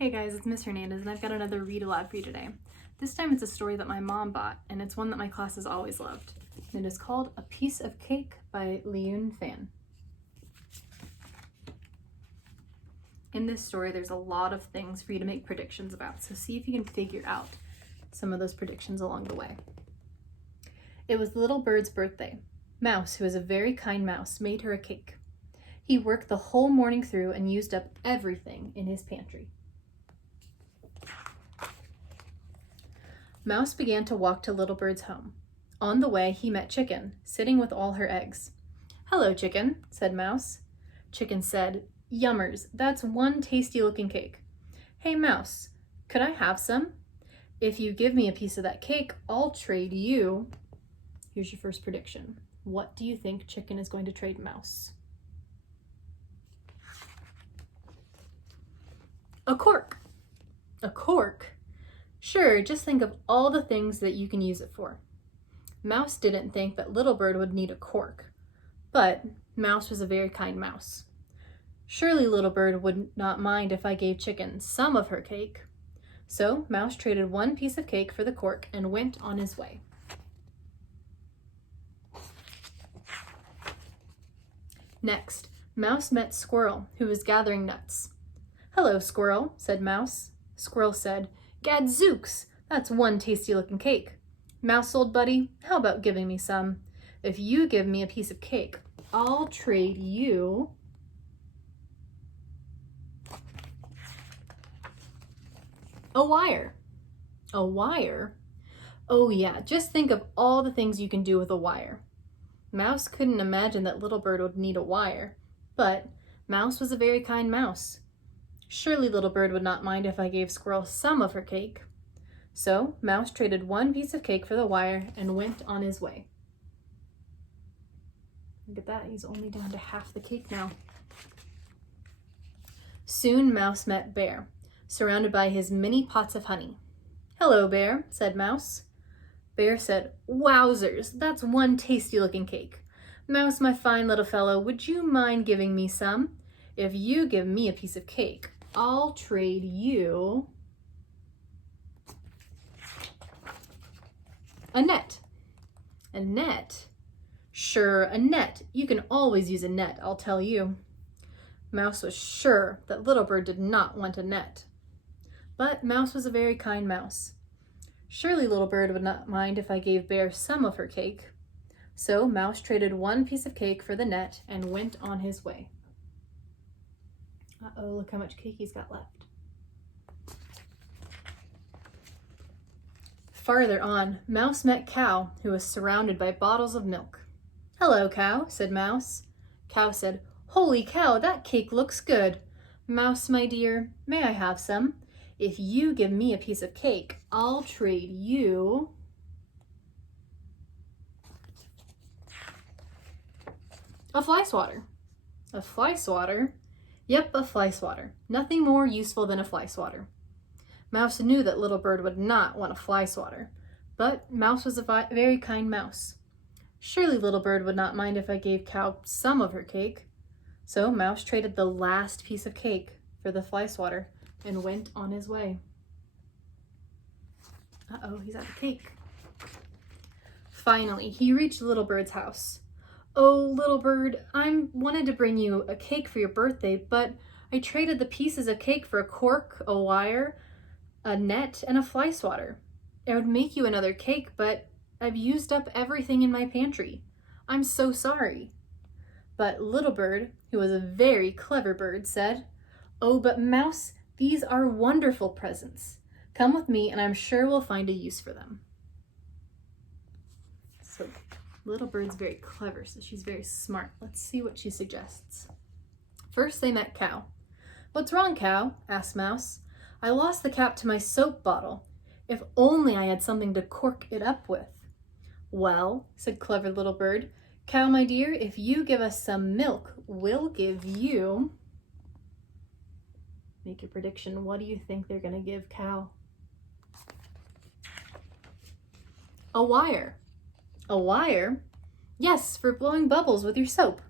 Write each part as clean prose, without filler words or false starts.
Hey guys, it's Miss Hernandez and I've got another read aloud for you today. This time it's a story that my mom bought and it's one that my class has always loved. It is called A Piece of Cake by LeUyen Pham. In this story there's a lot of things for you to make predictions about, so see if you can figure out some of those predictions along the way. It was the little bird's birthday. Mouse, who is a very kind mouse, made her a cake. He worked the whole morning through and used up everything in his pantry. Mouse began to walk to Little Bird's home. On the way, he met Chicken, sitting with all her eggs. "Hello, Chicken," said Mouse. Chicken said, "Yummers, that's one tasty-looking cake." "Hey, Mouse, could I have some? If you give me a piece of that cake, I'll trade you." Here's your first prediction. What do you think Chicken is going to trade Mouse? A cork. A cork? Sure, just think of all the things that you can use it for. Mouse didn't think that Little Bird would need a cork, but Mouse was a very kind mouse. Surely Little Bird would not mind if I gave Chicken some of her cake. So Mouse traded one piece of cake for the cork and went on his way. Next, Mouse met Squirrel, who was gathering nuts. "Hello, Squirrel," said Mouse. Squirrel said, "Gadzooks, that's one tasty-looking cake. Mouse, old buddy, how about giving me some? If you give me a piece of cake, I'll trade you..." A wire. A wire? Oh yeah, just think of all the things you can do with a wire. Mouse couldn't imagine that Little Bird would need a wire, but Mouse was a very kind mouse. Surely Little Bird would not mind if I gave Squirrel some of her cake. So Mouse traded one piece of cake for the wire and went on his way. Look at that, he's only down to half the cake now. Soon Mouse met Bear, surrounded by his many pots of honey. "Hello, Bear," said Mouse. Bear said, "Wowzers, that's one tasty-looking cake. Mouse, my fine little fellow, would you mind giving me some? If you give me a piece of cake, I'll trade you..." A net. A net? Sure, a net. You can always use a net, I'll tell you. Mouse was sure that Little Bird did not want a net. But Mouse was a very kind mouse. Surely Little Bird would not mind if I gave Bear some of her cake. So Mouse traded one piece of cake for the net and went on his way. Uh-oh, look how much cake he's got left. Farther on, Mouse met Cow, who was surrounded by bottles of milk. "Hello, Cow," said Mouse. Cow said, "Holy cow, that cake looks good. Mouse, my dear, may I have some? If you give me a piece of cake, I'll trade you..." A fly swatter. A fly swatter? Yep, a fly swatter. Nothing more useful than a fly swatter. Mouse knew that Little Bird would not want a fly swatter, but Mouse was a very kind mouse. Surely Little Bird would not mind if I gave Cow some of her cake. So Mouse traded the last piece of cake for the fly swatter and went on his way. Uh-oh, he's out of cake. Finally, he reached Little Bird's house. "Oh, Little Bird, I wanted to bring you a cake for your birthday, but I traded the pieces of cake for a cork, a wire, a net, and a fly swatter. I would make you another cake, but I've used up everything in my pantry. I'm so sorry." But Little Bird, who was a very clever bird, said, "Oh, but Mouse, these are wonderful presents. Come with me and I'm sure we'll find a use for them." So Little Bird's very clever, so she's very smart. Let's see what she suggests. First they met Cow. "What's wrong, Cow?" asked Mouse. "I lost the cap to my soap bottle. If only I had something to cork it up with." "Well," said clever Little Bird, "Cow, my dear, if you give us some milk, we'll give you..." Make your prediction. What do you think they're going to give Cow? A wire. A wire? Yes, for blowing bubbles with your soap.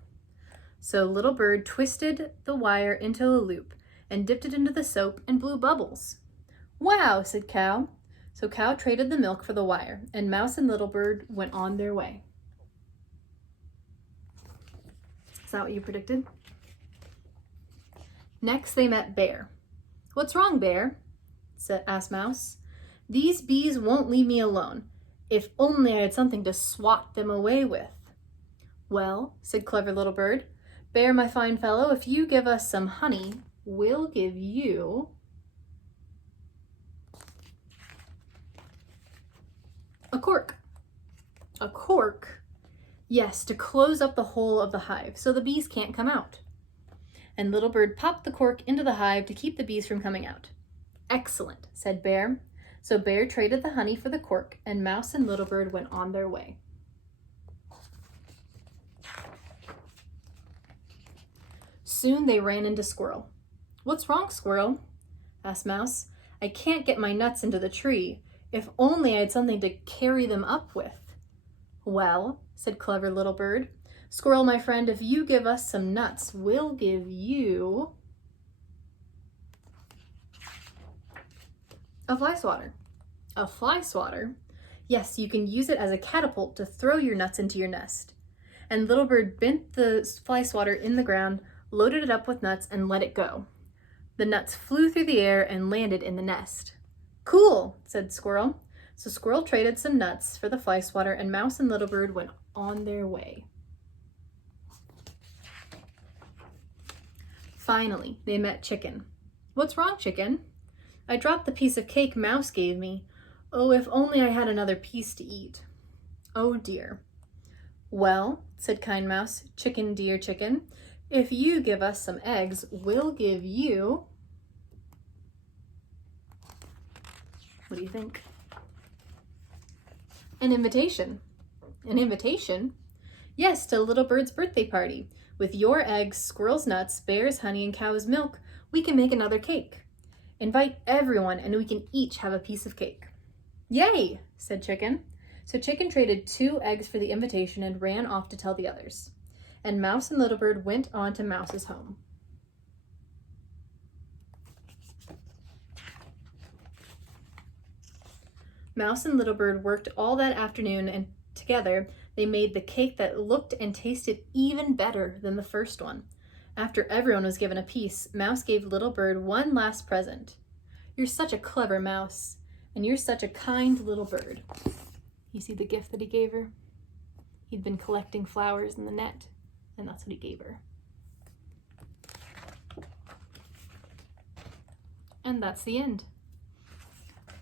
So Little Bird twisted the wire into a loop and dipped it into the soap and blew bubbles. Wow, said Cow. So Cow traded the milk for the wire, and Mouse and Little Bird went on their way. Is that what you predicted? Next, they met Bear. What's wrong, Bear? asked Mouse. These bees won't leave me alone. If only I had something to swat them away with. Well, said Clever Little Bird, Bear, my fine fellow, if you give us some honey, we'll give you a cork. A cork? Yes, to close up the hole of the hive so the bees can't come out. And Little Bird popped the cork into the hive to keep the bees from coming out. Excellent, said Bear. So Bear traded the honey for the cork, and Mouse and Little Bird went on their way. Soon they ran into Squirrel. What's wrong, Squirrel? asked Mouse. I can't get my nuts into the tree. If only I had something to carry them up with. Well, said Clever Little Bird, Squirrel, my friend, if you give us some nuts, we'll give you a fly swatter. A fly swatter? Yes, you can use it as a catapult to throw your nuts into your nest. And Little Bird bent the fly swatter in the ground, loaded it up with nuts, and let it go. The nuts flew through the air and landed in the nest. Cool, said Squirrel. So Squirrel traded some nuts for the fly swatter, and Mouse and Little Bird went on their way. Finally, they met Chicken. What's wrong, Chicken? I dropped the piece of cake Mouse gave me. Oh, if only I had another piece to eat. Oh dear. Well, said kind Mouse, Chicken, dear Chicken, if you give us some eggs, we'll give you... What do you think? An invitation. An invitation? Yes, to Little Bird's birthday party. With your eggs, Squirrel's nuts, Bear's honey, and Cow's milk, we can make another cake. Invite everyone and we can each have a piece of cake. Yay, said Chicken. So Chicken traded 2 eggs for the invitation and ran off to tell the others. And Mouse and Little Bird went on to Mouse's home. Mouse and Little Bird worked all that afternoon, and together they made the cake that looked and tasted even better than the first one. After everyone was given a piece, Mouse gave Little Bird one last present. You're such a clever mouse, and you're such a kind little bird. You see the gift that he gave her? He'd been collecting flowers in the net, and that's what he gave her. And that's the end.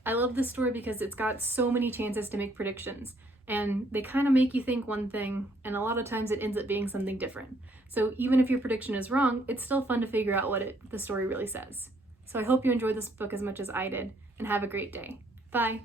I love this story because it's got so many chances to make predictions, and they kind of make you think one thing, and a lot of times it ends up being something different. So even if your prediction is wrong, it's still fun to figure out what the story really says. So I hope you enjoyed this book as much as I did, and have a great day. Bye!